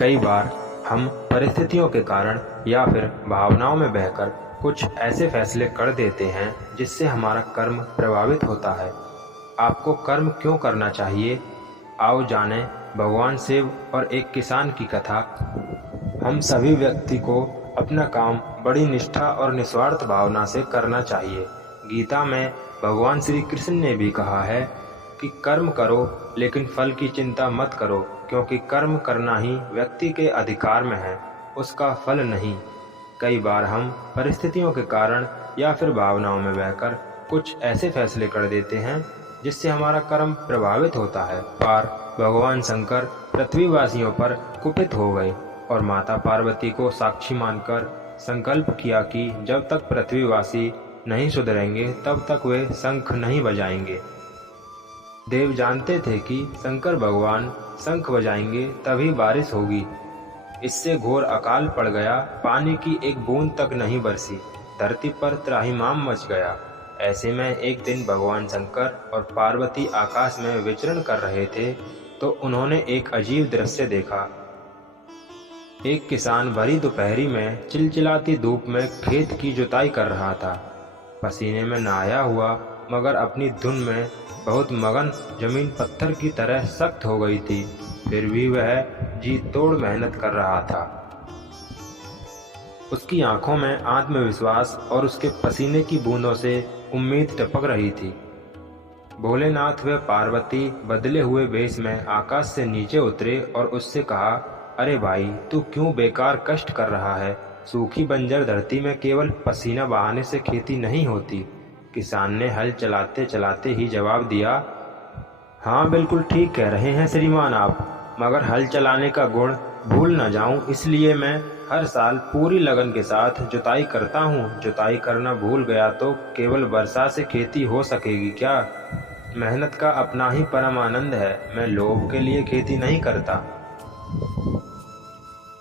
कई बार हम परिस्थितियों के कारण या फिर भावनाओं में बहकर कुछ ऐसे फैसले कर देते हैं जिससे हमारा कर्म प्रभावित होता है। आपको कर्म क्यों करना चाहिए, आओ जाने भगवान शिव और एक किसान की कथा। हम सभी व्यक्ति को अपना काम बड़ी निष्ठा और निस्वार्थ भावना से करना चाहिए। गीता में भगवान श्री कृष्ण ने भी कहा है कि कर्म करो लेकिन फल की चिंता मत करो, क्योंकि कर्म करना ही व्यक्ति के अधिकार में है, उसका फल नहीं। कई बार हम परिस्थितियों के कारण या फिर भावनाओं में बहकर कुछ ऐसे फैसले कर देते हैं जिससे हमारा कर्म प्रभावित होता है। पर भगवान शंकर पृथ्वीवासियों पर कुपित हो गए और माता पार्वती को साक्षी मानकर संकल्प किया कि जब तक पृथ्वीवासी नहीं सुधरेंगे तब तक वे शंख नहीं बजाएंगे। देव जानते थे कि शंकर भगवान शंख बजाएंगे तभी बारिश होगी। इससे घोर अकाल पड़ गया, पानी की एक बूंद तक नहीं बरसी, धरती पर त्राहिमाम मच गया। ऐसे में एक दिन भगवान शंकर और पार्वती आकाश में विचरण कर रहे थे तो उन्होंने एक अजीब दृश्य देखा। एक किसान भरी दोपहरी में चिलचिलाती धूप में खेत की जुताई कर रहा था। पसीने में नहाया हुआ मगर अपनी धुन में बहुत मगन, जमीन पत्थर की तरह सख्त हो गई थी, फिर भी वह जी तोड़ मेहनत कर रहा था। उसकी आंखों में आत्मविश्वास और उसके पसीने की बूंदों से उम्मीद टपक रही थी। भोलेनाथ व पार्वती बदले हुए वेश में आकाश से नीचे उतरे और उससे कहा, अरे भाई, तू क्यों बेकार कष्ट कर रहा है? सूखी बंजर धरती में केवल पसीना बहाने से खेती नहीं होती। किसान ने हल चलाते चलाते ही जवाब दिया, हाँ बिल्कुल ठीक कह रहे हैं श्रीमान आप, मगर हल चलाने का गुण भूल न जाऊं इसलिए मैं हर साल पूरी लगन के साथ जुताई करता हूँ। जुताई करना भूल गया तो केवल वर्षा से खेती हो सकेगी क्या? मेहनत का अपना ही परम आनंद है, मैं लोभ के लिए खेती नहीं करता।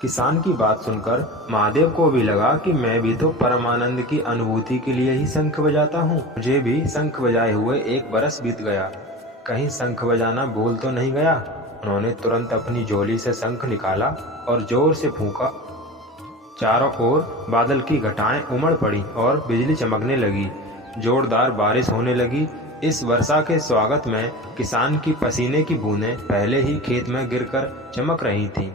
किसान की बात सुनकर महादेव को भी लगा कि मैं भी तो परमानंद की अनुभूति के लिए ही शंख बजाता हूँ। मुझे भी शंख बजाए हुए 1 बरस बीत गया, कहीं शंख बजाना भूल तो नहीं गया। उन्होंने तुरंत अपनी झोली से शंख निकाला और जोर से फूंका। चारों ओर बादल की घटाएं उमड़ पड़ी और बिजली चमकने लगी। जोरदार बारिश होने लगी। इस वर्षा के स्वागत में किसान की पसीने की बूंदें पहले ही खेत में गिरकर चमक रही थीं।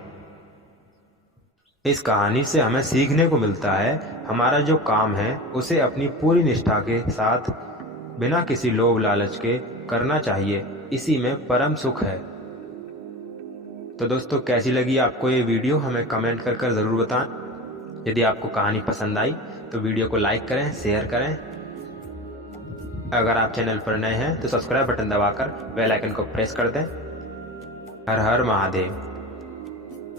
इस कहानी से हमें सीखने को मिलता है, हमारा जो काम है उसे अपनी पूरी निष्ठा के साथ बिना किसी लोभ लालच के करना चाहिए, इसी में परम सुख है। तो दोस्तों, कैसी लगी आपको ये वीडियो हमें कमेंट कर ज़रूर बताएं। यदि आपको कहानी पसंद आई तो वीडियो को लाइक करें, शेयर करें। अगर आप चैनल पर नए हैं तो सब्सक्राइब बटन दबाकर बेल आइकन को प्रेस कर दें। हर हर महादेव।